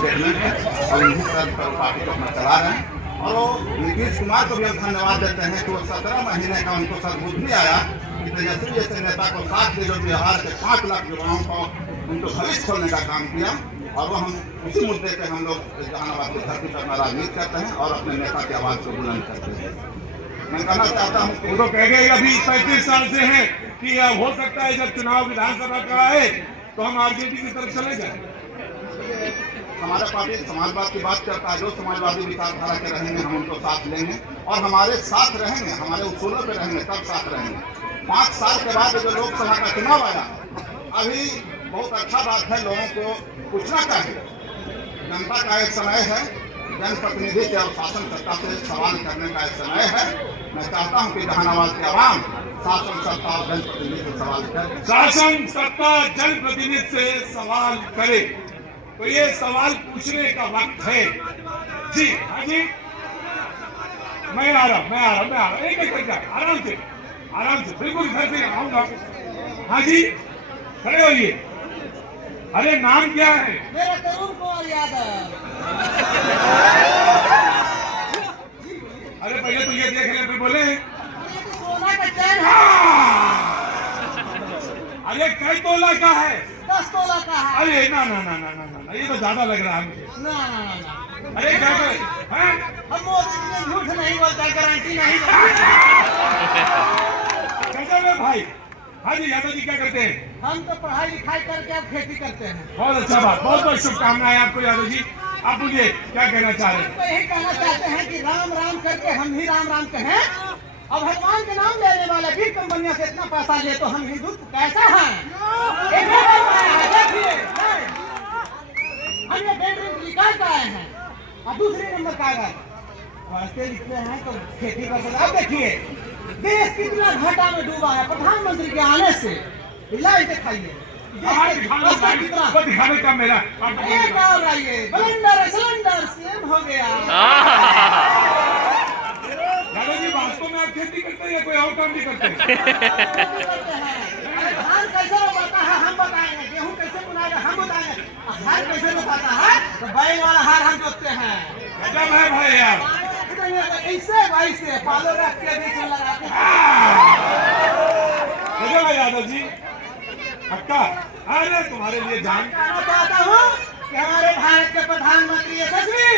Chairman है और इन्हीं सर पर पार्टी को अपना चला रहे हैं। और वो नीतीश कुमार को भी हम धन्यवाद देते हैं कि वो 17 महीने का उनको सद्बुद्धि आया कि तेजस्वी जैसे नेता को साथ दे जो बिहार के 5 लाख युवाओं को उनको भविष्य खोलने का काम किया। और वो हम उसी मुद्दे पे हम लोग जहानाबाद की धरती पर अपना राजनीति करते हैं और अपने नेता की आवाज़ को बुलंद करते हैं। मैं कहना चाहता हूँ कि वो तो कह गए अभी 35 साल से है कि अब हो सकता है जब चुनाव विधानसभा का आए तो हम आरजेडी की तरफ चले जाए। हमारा पार्टी समाजवाद की बात करता है, जो समाजवादी विचारधारा के रहेंगे हम उनको साथ लेंगे और हमारे साथ रहेंगे, हमारे उसूलों पे रहेंगे, तब साथ रहेंगे। 5 साल के बाद जो लोकसभा का चुनाव आया, अभी बहुत अच्छा बात है, लोगों को पूछना चाहिए। जनता का एक समय है, जनप्रतिनिधि के और शासन सत्ता से सवाल करने का एक समय है। मैं चाहता हूं कि जहानाबाद के आवाम शासन सत्ता और जनप्रतिनिधि से सवाल करे। शासन सत्ता जनप्रतिनिधि से सवाल करे, तो ये सवाल पूछने का वक्त है। जी हाँ जी, मैं आ रहा हूँ एक एक करके आराम से बिल्कुल घर से आऊंगा। हाँ जी, खड़े होइए। अरे नाम क्या है? मेरा तरुण कुमार यादव। अरे पहले तो ये देख ले फिर बोले। ये तो सोना का चैन है। अरे कई तोला का है? 10 तोला का है। अरे ना ये तो ज्यादा लग रहा है मुझे। ना अरे क्या करे? हैं? हम मोदी जी झूठ नहीं बोलता, गारंटी नहीं कैसे में भाई? हाँ जी, यादव जी क्या करते हैं? हम तो पढ़ाई लिखाई करके अब खेती करते हैं। बहुत अच्छा बात, बहुत बहुत शुभकामनाएं आपको यादव जी। आप मुझे क्या कहना चाह रहे हैं? तो यही कहना चाहते हैं कि राम राम करके हम भी राम राम कहें। अब भगवान के नाम लेने वाले भी कंपनियों से इतना पैसा ले तो हम हिंदुत्व कैसा है? देखिए, हम ये बेडरूम निकाल के आए हैं और दूसरे नंबर कागज पढ़ते लिखते हैं तो खेती करते। अब देखिए देश कितना घाटा में डूबा है प्रधानमंत्री के आने से। इलाज दिखाइए दिखाने का मेरा एक और आइए, सिलेंडर सेम हो गया। यादव जी वास्तव में आप खेती करते हैं या कोई और काम भी करते हैं? धान कैसे रोपाता है हम बताएंगे, गेहूँ कैसे बुनाएगा हम बताएंगे, हार कैसे रोपाता है तो बैल वाला हार हम जोतते हैं। गजब है भाई यार। ऐसे वैसे पालो रख के बीच में लगाते हैं। गजब है यादव जी। पक्का? अरे तुम्हारे लिए जान। कहना चाहता हूँ कि हमारे भारत के प्रधानमंत्री यशस्वी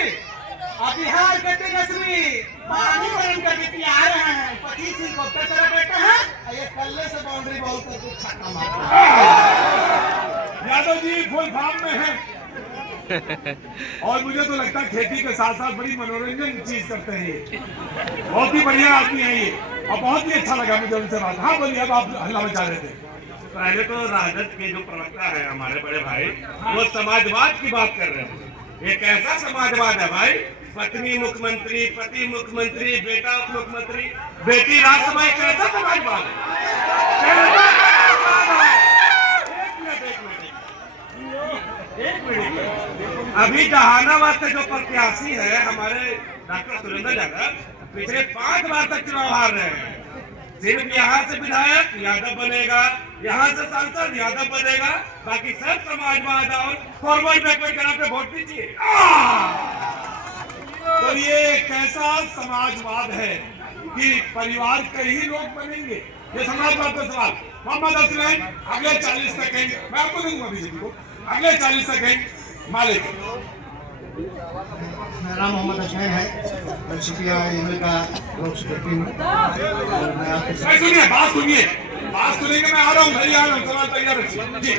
और बिहार के तेजस्वी पानी गरम करके पिया रहे हैं। 25 हेलीकॉप्टर चला बैठे हैं और ये कल्ले से बाउंड्री बॉल करके छक्का मारते हैं। यादव जी फुल फॉर्म में है। और मुझे तो लगता है खेती के साथ साथ बड़ी मनोरंजन चीज करते हैं ये। बहुत ही बढ़िया आदमी है ये और बहुत ही अच्छा लगा मुझे उनसे बात। हाँ बोलिए, अब आप हल्ला मचा रहे थे। पहले तो राजद के जो प्रवक्ता है हमारे बड़े भाई, वो समाजवाद की बात कर रहे हैं। ये कैसा समाजवाद है भाई? पत्नी मुख्यमंत्री, पति मुख्यमंत्री, बेटा मुख्यमंत्री, बेटी राज्यसभा, कैसा समाजवाद है? एक मिनट। अभी जहानाबाद से जो प्रत्याशी है हमारे डॉक्टर सुरेंद्र यादव, पिछले 5 बार तक चुनाव हार रहे हैं। सिर्फ यहाँ से विधायक यादव बनेगा, यहाँ से सांसद यादव बनेगा, बाकी सब समाजवाद और फॉरवर्ड बैकवर्ड के नाम पे वोट दीजिए। तो ये कैसा समाजवाद है कि परिवार के ही लोग बनेंगे? ये समाजवाद का सवाल। मोहम्मद हसनैन अगले 40 सेकंड मैं आपको दूंगा, बीजेपी को अगले 40 सेकंड मालिक। मेरा नाम मोहम्मद हसनैन है, मैं सीपीआई का लोक सेक्रेटरी हूँ। सुनिए, बात सुनेंगे। मैं आ रहा हूँ भाई, आ रहा हूँ, सवाल तैयार रखिए जी।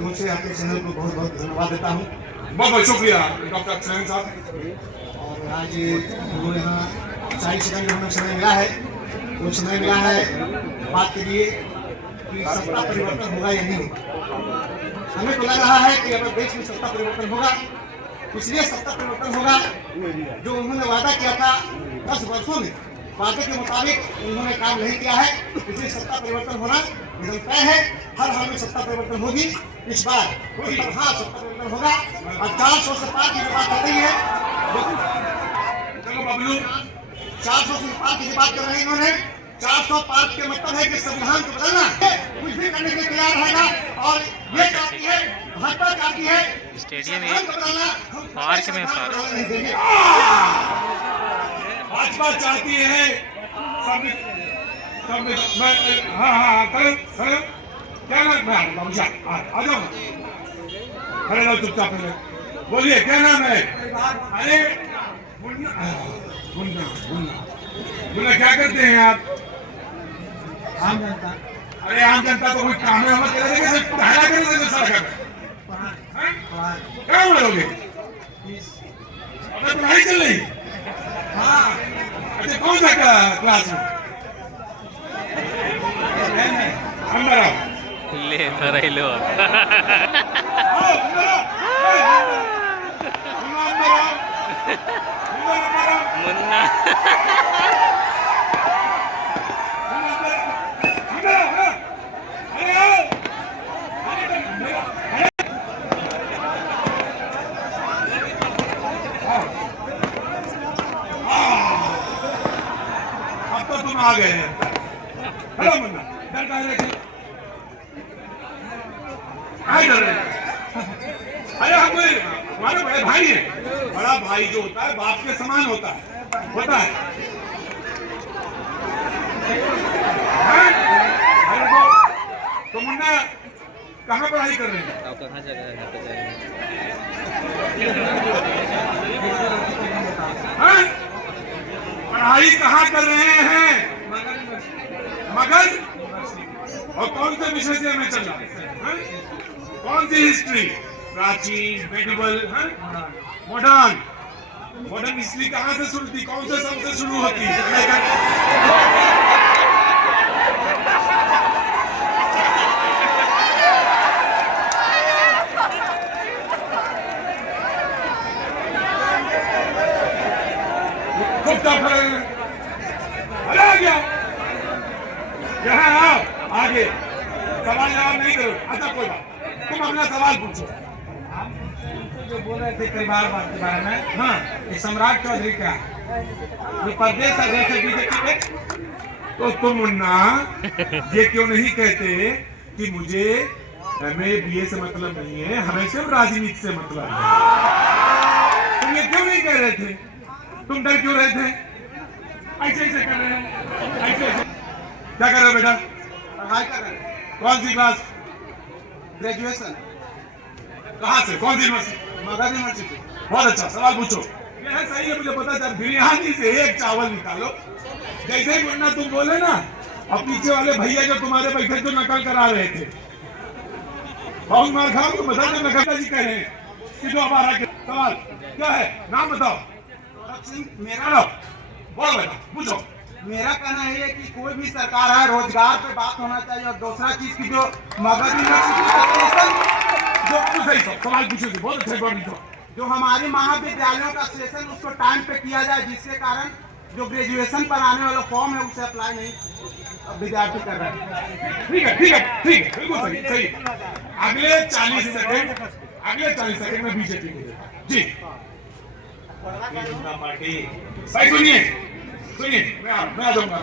मैं से आपके चैनल को बहुत बहुत धन्यवाद देता हूँ। बहुत बहुत शुक्रिया डॉक्टर हसनैन साहब। और आज हम यहाँ 40 सेकंड हमें समय मिला है, वो समय मिला है बात के लिए कि सत्ता परिवर्तन होगा या नहीं। हमें तो लग रहा है कि अगर देश में सत्ता परिवर्तन होगा, इसलिए सत्ता परिवर्तन होगा जो उन्होंने वादा किया था 10 वर्षों में, वादे के मुताबिक उन्होंने काम नहीं किया है, इसलिए सत्ता परिवर्तन होना एकदम तय है। हर हाल में सत्ता परिवर्तन होगी इस बार। हाँ, सत्ता परिवर्तन होगा और 400 से पार की बात कर रही है। 400 से पार की बात कर रहे हैं इन्होंने। 400 पार के मतलब है कि संविधान को बदलना कुछ भी करने के लिए तैयार रहेगा। और ये चाहती है, भाजपा चाहती है स्टेडियम है, पार्क में पार्क। नहीं देंगे। भाजपा चाहती है सब हाँ करो क्या नाम है बाबू साहब आ जाओ खड़े रहो चुपचाप खड़े बोलिए क्या नाम है अरे मुन्ना मुन्ना मुन्ना मुन्ना क्या करते हैं आप आम जनता अरे आम जनता तो कोई काम है हम करे कैसे पढ़ाया करे तो सारा कर क्या बोलोगे अबे पढ़ाई चल रही हाँ अच्छा कौन सा क्लास में अंदर आओ ले कर लो आओ अंदर आओ अंदर आओ मुन्ना अब तो तुम आ गए हैं हेलो मुन्ना डर कहाँ रहे थे कहाँ डर रहे अरे हम हमारे बड़े भाई हैं बड़ा भाई जो होता है बाप के समान होता है अरे तो मुन्ना कहाँ पढ़ाई कर रहे हैं आप कहाँ जगह है पे जाएंगे हाँ? पढ़ाई कहाँ कर रहे हैं मगध और कौन से विषय से हमें चल रहा है हाँ? कौन सी हिस्ट्री प्राचीन मेडिवल मॉडर्न हिस्ट्री कहाँ से शुरू थी कौन से सन से शुरू होती है चुपचाप खड़े हैं। अरे आ गया यहाँ आओ आगे सवाल जवाब नहीं करो अच्छा कोई बात तुम अपना सवाल पूछो जो बोल रहे थे परिवार के बारे में हाँ ये सम्राट चौधरी का ये प्रदेश अध्यक्ष है बीजेपी के तो तुम मुन्ना ये क्यों नहीं कहते कि मुझे MA BA से मतलब नहीं है हमें सिर्फ राजनीति से मतलब है तुम ये क्यों नहीं कह रहे थे तुम डर क्यों रहे थे ऐसे ऐसे कर रहे हैं ऐसे ऐसे क्या कर रहे हो बेटा पढ़ाई कर रहे हैं कौन सी क्लास ग्रेजुएशन कहाँ से कौन सी यूनिवर्सिटी मगध यूनिवर्सिटी बहुत अच्छा सवाल पूछो ये है सही है मुझे पता था बिरयानी से एक चावल निकालो जैसे ही मुन्ना तुम बोले ना और पीछे वाले भैया जो तुम्हारे बैठे जो नकल करा रहे थे कौन मार खाओ तो बता दो नकल जी कह रहे हैं कि जो हमारा सवाल क्या है नाम बताओ मेरा बोलो बेटा पूछो मेरा कहना है कि कोई भी सरकार है रोजगार पे बात होना चाहिए और दूसरा चीज की जो मगध यूनिवर्सिटी का सेशन जो कुछ सही सवाल पूछो बहुत अच्छा जवाब दो जो हमारे महाविद्यालयों का सेशन उसको टाइम पे किया जाए जिसके कारण जो ग्रेजुएशन पर आने वाला फॉर्म है उसे अप्लाई नहीं विद्यार्थी कर रहे हैं ठीक है बिल्कुल सही सही अगले 40 सेकंड में बीजेपी को देता जी भारतीय जनता पार्टी भाई सुनिए मैं आ जाऊंगा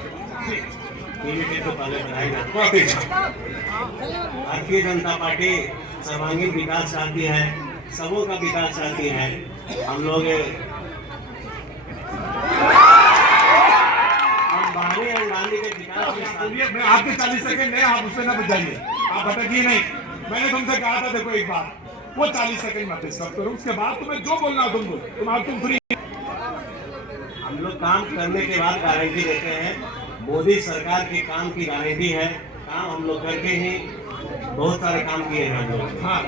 बीजेपी तो पहले बनाई जाती बहुत अच्छा भारतीय जनता पार्टी सर्वांगीण विकास चाहती है सबों का विकास चाहती है हम लोग बाहरी अंगानी के विकास के साथ सुनिए मैं आपके 40 सेकंड है आप उससे ना बचाइए आप भटकिए नहीं मैंने तुमसे कहा था देखो एक बार वो 40 सेकंड में डिस्टर्ब करो उसके बाद तुम्हें जो बोलना तुम बोलो तुम फ्री हम लोग काम करने के बाद गारंटी देते हैं मोदी सरकार के काम की गारंटी है काम हम लोग करके ही बहुत सारे काम किए हैं हम लोग हाँ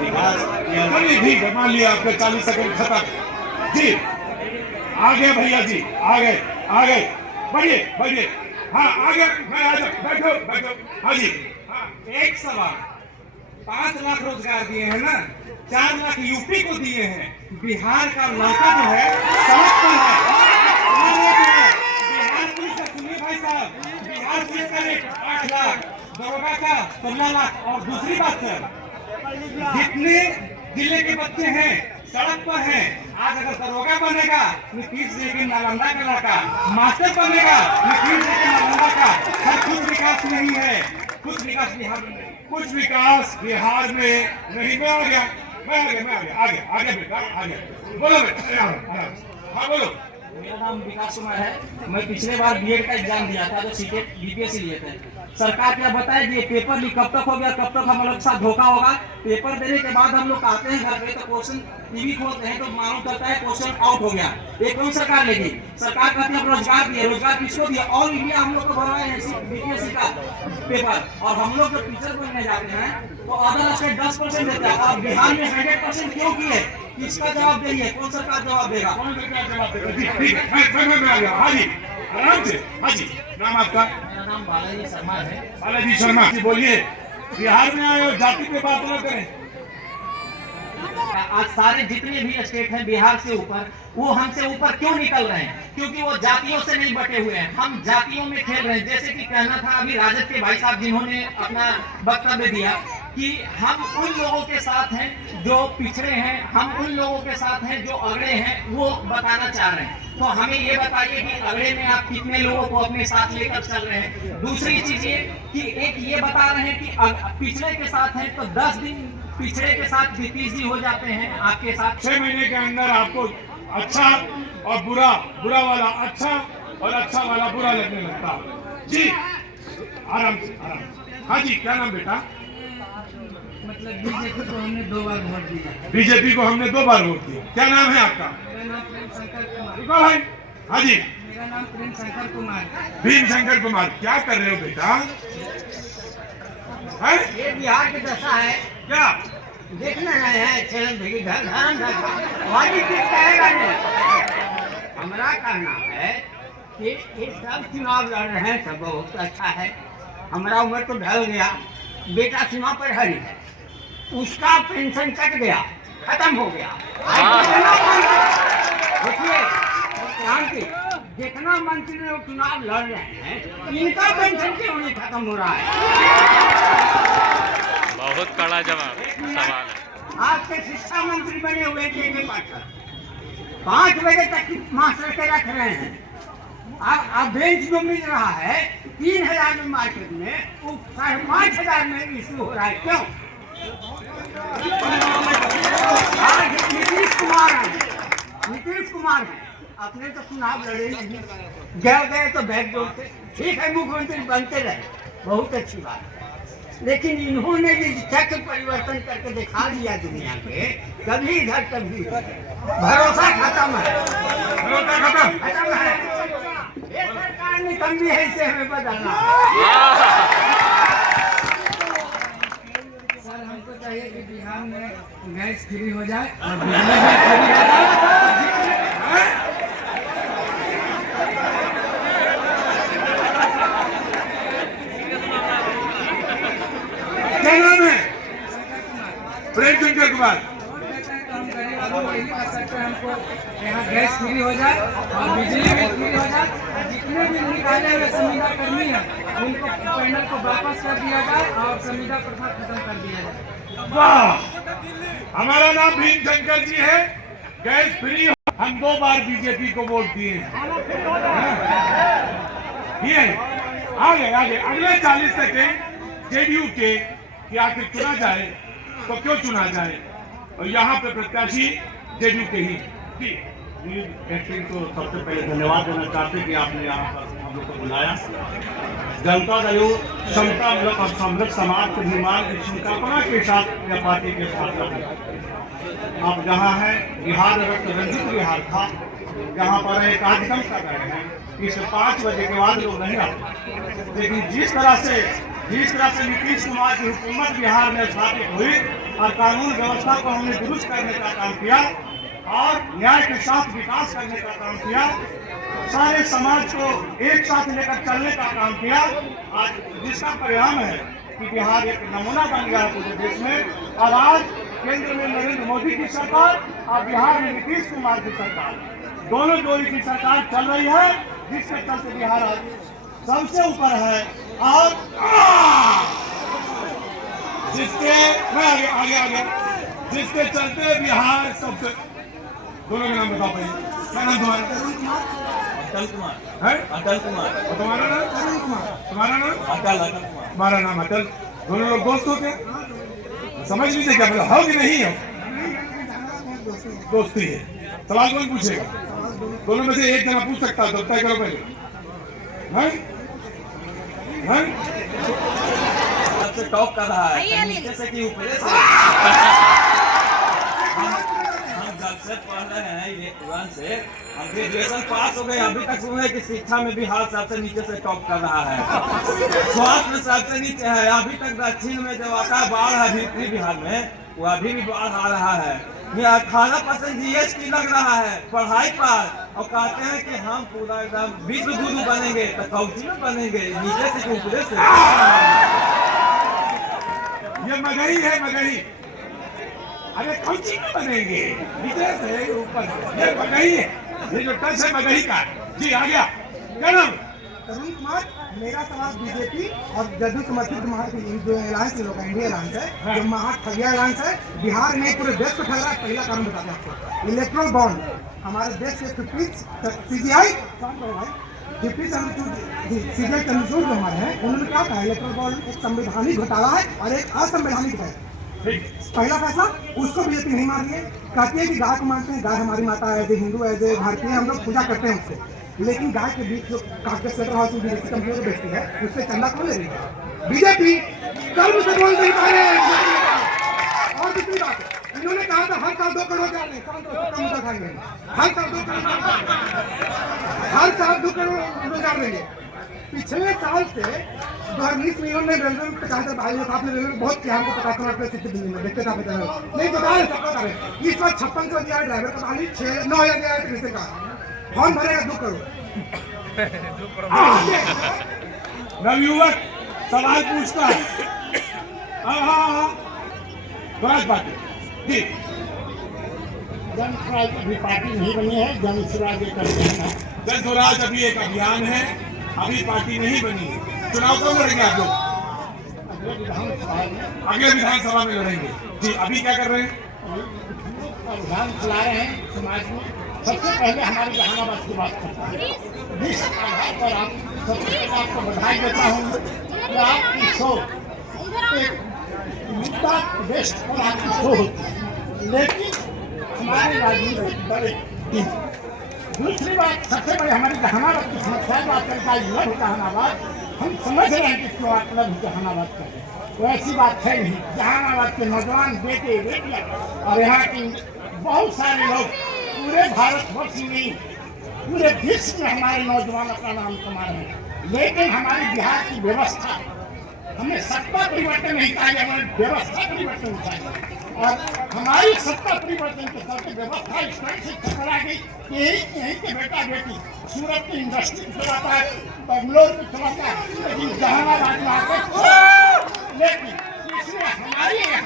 विकास चलिए ठीक है मान लिया आपके 40 सेकंड खत्म जी आगे भैया जी आगे बढ़िए हाँ आगे मैं आ जाओ बैठो हाँ जी हाँ एक सवाल 5 लाख रोजगार दिए हैं ना 4 लाख यूपी को दिए हैं बिहार का लड़का जो है सड़क पर है बिहार पुलिस का सुनिए भाई साहब बिहार पुलिस का रेट 8 लाख दरोगा का 16 लाख और दूसरी बात सर जितने जिले के बच्चे हैं सड़क पर हैं आज अगर दरोगा बनेगा नीतीश जी की नालंदा का लड़का मास्टर बनेगा नीतीश जी की नालंदा का हर कुछ विकास नहीं है कुछ विकास बिहार में नहीं। कुछ विकास बिहार में नहीं। मैं आ गया आगे बेटा आगे बोलो बेटा आराम से। हाँ बोलो। मेरा नाम विकास कुमार है। मैं पिछले बार बीएड का एग्जाम दिया था तो सीटेट बीपीएससी लिए थे। सरकार क्या बताएगी ये पेपर लीक कब तक हो गया, कब तक हम लोग के साथ धोखा होगा। पेपर देने के बाद हम लोग आते हैं घर पे तो क्वेश्चन टीवी खोलते हैं तो मालूम करता है क्वेश्चन आउट हो गया। ये कौन सरकार लेगी? सरकार कहती है रोजगार दिए, रोजगार किसको दिया? ऑल इंडिया हम लोग को भरवाए हैं बीपीएससी का पेपर और हम लोग जो टीचर बनने जाते हैं तो अदर स्टेट 10% देता है और बिहार में 100% क्यों किए? इसका जवाब देंगे, कौन सरकार जवाब देगा? कौन सरकार जवाब देगा? जी ठीक है मैं आ गया। हाँ जी आराम से। हाँ जी नाम आपका? मेरा नाम बालाजी शर्मा है। बालाजी शर्मा जी बोलिए। बिहार में आए हो जाति पे बात न करें। आज सारे जितने भी स्टेट हैं बिहार से ऊपर वो हमसे ऊपर क्यों निकल रहे हैं? क्योंकि वो जातियों से नहीं बटे हुए हैं, हम जातियों में खेल रहे हैं। जैसे कि कहना था अभी राजद के भाई साहब जिन्होंने अपना वक्तव्य दिया कि हम उन लोगों के साथ हैं जो पिछड़े हैं, हम उन लोगों के साथ हैं जो अगड़े हैं, वो बताना चाह रहे हैं। तो हमें ये बताइए कि अगड़े में आप कितने लोगों को अपने साथ लेकर चल रहे हैं? दूसरी चीज ये कि एक ये बता रहे हैं कि पिछड़े के साथ हैं तो 10 दिन पिछड़े के साथ नीतीश जी हो जाते हैं आपके साथ। 6 महीने के अंदर आपको अच्छा और बुरा वाला अच्छा और अच्छा वाला बुरा लगने लगता है। जी आराम से। हाँ जी क्या नाम बेटा? मतलब बीजेपी को हमने 2 बार वोट दिया। बीजेपी को हमने 2 बार वोट दिया। क्या नाम है आपका? मेरा नाम प्रेम शंकर कुमार। भाई हाँ जी मेरा नाम प्रेम शंकर कुमार। भीम शंकर कुमार क्या कर रहे हो बेटा? है ये बिहार की दशा है, क्या देखना नहीं है कहेगा नहीं। हमारा कहना है कि ये सब चुनाव लड़ रहे हैं, सब बहुत अच्छा है। हमारा उम्र तो ढल गया, बेटा सीमा पर है नहीं, उसका पेंशन कट गया, खत्म हो गया। देखिए जितना मंत्री लोग चुनाव लड़ रहे हैं इनका पेंशन क्यों नहीं खत्म हो रहा है? बहुत कड़ा जवाब सवाल है। आज के शिक्षा मंत्री बने हुए के पाठक 5 बजे तक मास्टर के रख रहे हैं। अब बेंच जो मिल रहा है 3000 में मार्केट में, वो 5,500 में इशू हो रहा है। क्यों? आज नीतीश कुमार है, अपने तो चुनाव लड़े नहीं, गए तो बैकडोर से। ठीक है मुख्यमंत्री बनते रहे, बहुत अच्छी बात है, लेकिन इन्होंने भी चक्र परिवर्तन करके दिखा दिया दुनिया के, कभी इधर कभी भरोसा खत्म है। ये सरकार निकम्मी है, इसे हमें बदलना। सर हमको चाहिए कि बिहार में गैस फ्री हो जाए और बिजली भी फ्री हो जाए। क्या नाम है? प्रेम शंकर कुमार। हम गरीब आदमी को यही कर सकते हैं, हमको यहाँ गैस फ्री हो जाए और बिजली भी फ्री हो जाए, और जितने भी निकाले हुए संविदा कर्मी हैं उनको पैनल को वापस कर दिया जाए और संविदा प्रथा खत्म कर दिया जाए। वाह, हमारा नाम भीम शंकर जी है। गैस फ्री हम 2 बार बीजेपी को वोट दिए हैं। आगे अगले 40 सेकेंड जेडीयू के कि आखिर चुना जाए तो क्यों चुना जाए, और यहाँ पे प्रत्याशी जेडीयू के ही। को सबसे पहले धन्यवाद देना चाहते कि आपने यहाँ पर हम लोग को बुलाया। जनता दल क्षमतामूलक और समृद्ध समाज के निर्माण की संकल्पना के साथ यह पार्टी के साथ आप जहाँ है बिहार रंजित बिहार था, जहाँ पर एक कार्यक्रम कर रहे हैं इस 5 बजे के बाद लोग नहीं आते, लेकिन जिस तरह से नीतीश कुमार की हुकूमत बिहार में स्थापित हुई और कानून व्यवस्था को हमने दुरुस्त करने का काम किया और न्याय के साथ विकास करने का काम किया, सारे समाज को एक साथ लेकर चलने का काम किया, आज जिसका परिणाम है कि बिहार एक नमूना बन गया है पूरे देश में। और आज केंद्र में नरेंद्र मोदी की सरकार और बिहार में नीतीश कुमार की सरकार, दोनों जोड़ी की सरकार चल रही है, जिसके चलते बिहार आज सबसे ऊपर है। और जिसके आगे जिसके चलते बिहार सबसे, दोनों के नाम बताओ भाई। क्या नाम तुम्हारा? अटल कुमार है? अटल कुमार और तुम्हारा नाम? अरुण कुमार तुम्हारा नाम? अटल कुमार तुम्हारा नाम अटल, दोनों लोग दोस्त हो क्या? समझ लीजिए क्या मतलब, हो कि नहीं हो? दोस्ती है। सवाल कौन पूछेगा? दोनों में से एक जना पूछ सकता है, तो तय करो पहले। हैं? हैं? सबसे टॉप कर रहा है, नीचे से कि ऊपर से। हम जब से पढ़ रहे हैं इलेक्ट्रॉन से, हम ग्रेजुएशन पास हो गए, अभी तक सुने कि शिक्षा में बिहार सबसे नीचे से टॉप कर रहा है, स्वास्थ्य में सबसे नीचे है। अभी तक दक्षिण में जो आता है बाढ़ है भीतरी बिहार में, वो अभी भी बाढ़ आ रहा है। यहाँ 18% GST लग रहा है पढ़ाई पर, और कहते हैं कि हम पूरा एकदम विश्व गुरु बनेंगे, तो कौची में बनेंगे, नीचे से ऊपर से। ये मगही है, मगही। अरे कौची में बनेंगे, नीचे से ऊपर से, ये मगही है। ये जो टच है मगही का। जी आ गया, क्या नाम? तरुण कुमार। मेरा सवाल बीजेपी और जदयू समर्थित जो अलायंस लोग इंडिया अलायंस है, जो महाठगिया अलायंस है, बिहार में पूरे देश को ठग रहा है। पहला कारण बताते हैं आपको, इलेक्ट्रल बॉन्ड हमारे देश के 50 CBI चंद्रचूड़ जो हमारे हैं, उन्होंने क्या कहा, इलेक्ट्रल बॉन्ड एक संवैधानिक घोटाला है और एक असंवैधानिक है। पहला फैसला उसको बीजेपी नहीं मान रही है, कहती है कि गाय को मानते हैं, गाय हमारी माता है, as a Hindu as a भारतीय हम लोग पूजा करते हैं उससे, लेकिन गाय के बीच जो कागज स्वेटर हाउस में विदेशी कंपनी बेचती है, उससे चंदा कौन ले रही है? बीजेपी कर्म से बोल नहीं पा रहे हैं। और दूसरी बात, इन्होंने कहा था हर साल 2 करोड़ डाल दें, कम खाएंगे, हर साल 2 करोड़, हर साल 2 करोड़ डाल देंगे। पिछले साल से 2019 में इन्होंने रेलवे में 50,000 भाई आपने रेलवे में बहुत किया, हमको 50,000 रुपये सिर्फ दिल्ली में देखते थे नहीं बता रहे, सबका करें। इस बार 5600 दिया ड्राइवर का पानी, 9,000 दिया है का कौन भरेगा? 2 करोड़। नवयुवक सवाल पूछता है। हाँ, स्वराज पार्टी जी। जन स्वराज अभी पार्टी नहीं बनी है, जन स्वराज एक अभियान है। जन स्वराज अभी एक अभियान है, अभी पार्टी नहीं बनी है। चुनाव कब लड़ेंगे आप लोग? अगले विधानसभा में लड़ेंगे जी। अभी क्या कर रहे हैं? अभियान चला रहे हैं समाज में। सबसे पहले हमारे जहानाबाद की बात करता हूँ। इस आधार पर आप सबसे पहले आपको बधाई देता हूँ कि आपकी सोच एक मुद्दा बेस्ट और आपकी सोच होती है, लेकिन हमारे राजनीतिक दल दूसरी बात, सबसे बड़ी हमारी जहानाबाद की समस्या जो आजकल का युवा जहानाबाद, हम समझ रहे हैं कि क्यों मतलब जहानाबाद कर रहे हैं, वैसी बात है नहीं। जहानाबाद के नौजवान बेटे बेटियाँ और यहाँ की बहुत सारे लोग पूरे भारतवर्ष में, पूरे विश्व में हमारे नौजवान अपना नाम कमा रहे हैं, लेकिन हमारी बिहार की व्यवस्था, हमें सत्ता परिवर्तन नहीं चाहिए, हमें व्यवस्था परिवर्तन चाहिए। और हमारी सत्ता परिवर्तन के चलते व्यवस्था इस तरह से चकरा गई कि यहीं के बेटा बेटी सूरत की इंडस्ट्री चलाता है, बेंगलोर में चलाता है, लेकिन जहानाबाद में आकर, लेकिन इसलिए हमारे यहाँ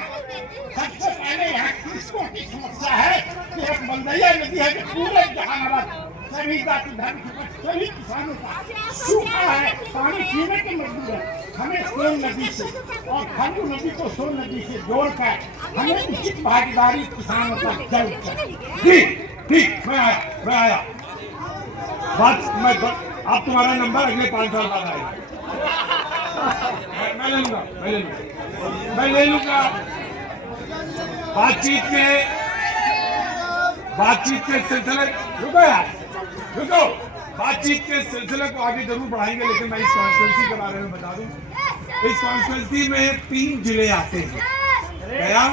सबसे पहले यहाँ कृषकों की समस्या है कि एक बंदैया नदी है कि पूरे जहानाबाद सभी जाति धर्म के सभी किसानों का सूखा है, पानी पीने के मजबूर है। हमें सोन नदी से और फल्गु नदी को सोन नदी से जोड़कर हमें उचित भागीदारी किसानों का जल्द चाहिए। ठीक, मैं आया। बात मैं अब तुम्हारा नंबर अगले 5 साल बाद आएगा। मैं ले लूंगा। बातचीत के सिलसिले रुको, बातचीत के सिलसिले को आगे जरूर बढ़ाएंगे, लेकिन मैं इस कॉन्स्टिट्यूंसी के बारे में बता दूं। इस कॉन्स्टिट्यूंसी में 3 जिले आते हैं, गया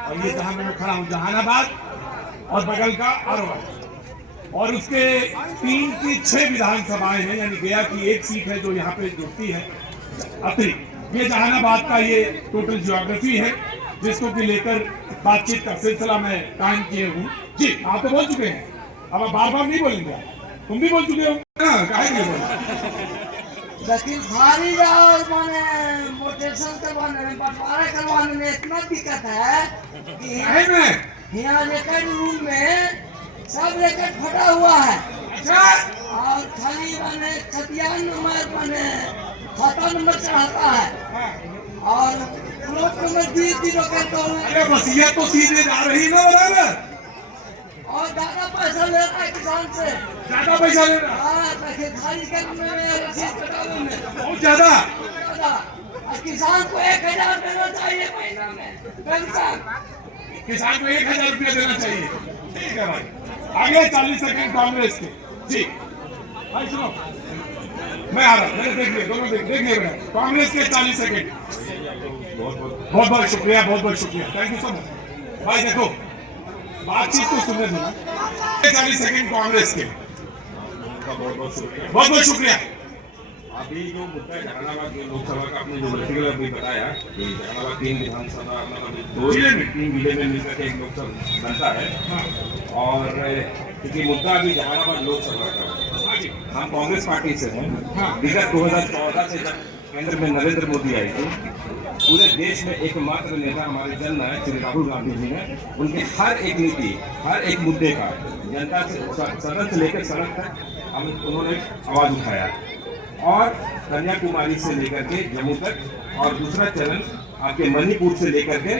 और ये जहां मैं खड़ा हूं जहानाबाद और बगल का अरवल, और उसके 3 की 6 विधानसभाएं हैं, यानी गया की 1 सीट है जो यहाँ पे जुड़ती है अतरी। ये जहानाबाद का ये टोटल ज्योग्राफी है, जिसको कि लेकर बातचीत का सिलसिला मैं कायम किए हूँ। जी आप तो बोल चुके हैं, अब आप बार नहीं बोलेंगे, तुम भी बोल चुके हो, काहे नहीं बोले? लेकिन भारी और माने मोटेशन करवाने में, बंटवारा करवाने में इतना दिक्कत है कि यहाँ रिकॉर्ड रूम में सब रिकॉर्ड फटा हुआ है। और खाली माने खतिया नंबर माने खाता नंबर चढ़ाता है और प्लॉट नंबर 0 करता हूँ। अरे बस ये तो सीधे जा रही ना बराबर, और ज्यादा पैसा ले रहा है किसान से, ज्यादा पैसा ले रहा है। हाँ, खाली करने में, रसीद कटाने में बहुत ज्यादा। और किसान को 1000 देना चाहिए महीना में पेंशन। किसान को 1000 रुपया देना चाहिए। ठीक है भाई, आगे 40 सेकंड कांग्रेस के। जी भाई सुनो, मैं आ रहा हूँ, मैंने देख लिया, दोनों देख लिए मैंने। कांग्रेस के 40 सेकंड। बहुत बहुत शुक्रिया, बहुत बहुत शुक्रिया, थैंक यू सो मच। भाई देखो, बातचीत तो सुनने दो ना। 40 सेकंड कांग्रेस के। बहुत बहुत शुक्रिया। बहुत बहुत शुक्रिया। अभी जो मुद्दा जहानाबाद लोकसभा का आपने जो वर्टिकल अभी बताया कि जहानाबाद 3 विधानसभा मतलब 2 3 जिले में मिलकर के एक लोकसभा बनता है। और क्योंकि मुद्दा अभी जहानाबाद लोकसभा का है, हम कांग्रेस पार्टी से हैं। विगत 2014 से जब केंद्र में नरेंद्र मोदी आए थे, पूरे देश में एकमात्र नेता हमारे जननायक श्री राहुल गांधी जी ने उनके हर एक नीति, हर एक मुद्दे का जनता से सदन से लेकर सड़क तक उन्होंने आवाज उठाया। और कन्याकुमारी से लेकर के जम्मू तक, और दूसरा चरण आपके मणिपुर से लेकर के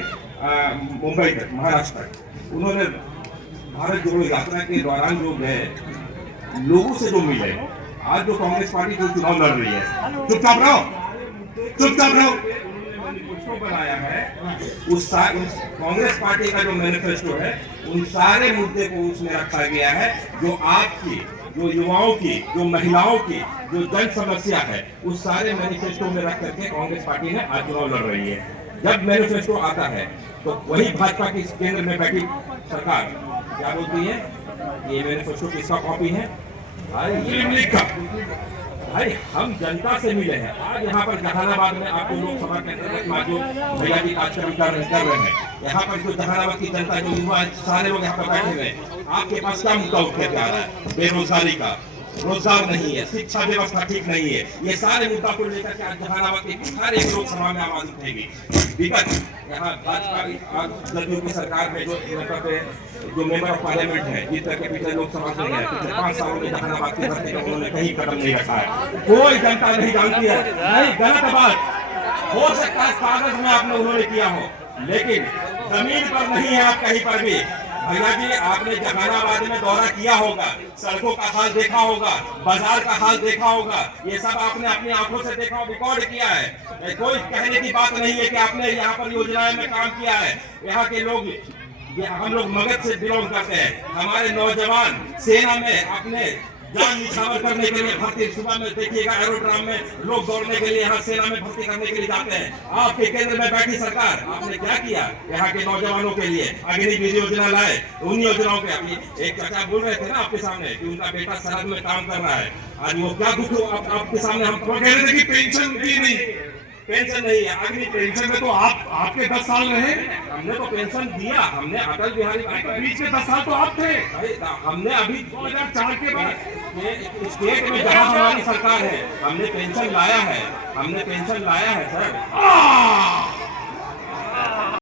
मुंबई तक, महाराष्ट्र तक, उन्होंने भारत जोड़ो यात्रा के दौरान जो गए, लोगों से जो मिले। आज जो कांग्रेस पार्टी जो चुनाव लड़ रही है, चुपचाप रहो, चुपचाप रहो। मैनिफेस्टो बनाया है, उस कांग्रेस पार्टी का जो मैनिफेस्टो है, उन सारे मुद्दे को उसमें रखा गया है जो आपकी, जो युवाओं की, जो महिलाओं की, जो जन समस्या है, उस सारे मैनिफेस्टो में रख करके कांग्रेस पार्टी ने आज चुनाव लड़ रही है। जब मैनिफेस्टो आता है तो वही भाजपा की केंद्र में बैठी सरकार क्या बोलती है, ये मैनिफेस्टो किसका कॉपी है? भाई हम जनता से मिले हैं। आज यहाँ पर जहानाबाद में आपको लोकसभा के अंतर्गत जो भैया जी कार्यक्रम कर रहे हैं, यहाँ पर जो जहानाबाद की जनता, जो युवा सारे लोग यहाँ पर बैठे हुए हैं, आपके पास क्या मुद्दा उठ के आ रहा है? बेरोजगारी का, रोजगार नहीं है, शिक्षा व्यवस्था ठीक नहीं है, ये सारे मुद्दा को लेकर के आज जहानाबाद की हर एक लोकसभा में आवाज उठेगी। विगत यहाँ भाजपा जदयू की सरकार में जो मेंबर ऑफ पार्लियामेंट है, जिस तरह के पिछले लोकसभा से है, पिछले 5 सालों में जहानाबाद की भर्ती में उन्होंने कहीं कदम नहीं रखा है। कोई जनता नहीं जानती है, नहीं, गलत बात हो सकता है कागज में आपने उन्होंने किया हो, लेकिन जमीन पर नहीं है आप कहीं पर भी। भैया जी, आपने जहानाबाद में दौरा किया होगा, सड़कों का हाल देखा होगा, बाजार का हाल देखा होगा, ये सब आपने अपनी आंखों से देखा, रिकॉर्ड किया है। कोई कहने की बात नहीं है कि आपने यहाँ पर योजनाएं में काम किया है। यहाँ के लोग, हम लोग मगध से बिलोंग करते हैं। हमारे नौजवान सेना में अपने जान निछावर करने के लिए भर्ती, सुबह में देखिएगा एरोड्राम में लोग दौड़ने के लिए यहाँ सेना में भर्ती करने के लिए जाते हैं। आपके केंद्र में बैठी सरकार, आपने क्या किया यहाँ के नौजवानों के लिए? अग्निवीर योजना लाए, उन योजनाओं के अभी एक चाचा बोल रहे थे ना आपके सामने कि उनका बेटा सरहद में काम कर रहा है। आज वो क्या दुख आपके सामने हम कह रहे थे कि पेंशन दी नहीं, पेंशन नहीं है। अग्नि पेंशन में तो आपके 10 साल रहे, हमने तो पेंशन दिया, हमने अटल बिहारी बीच के 10 साल तो आप थे। हमने अभी 2004 के बाद स्टेट में जहाँ हमारी सरकार है, हमने पेंशन लाया है, हमने पेंशन लाया है सर।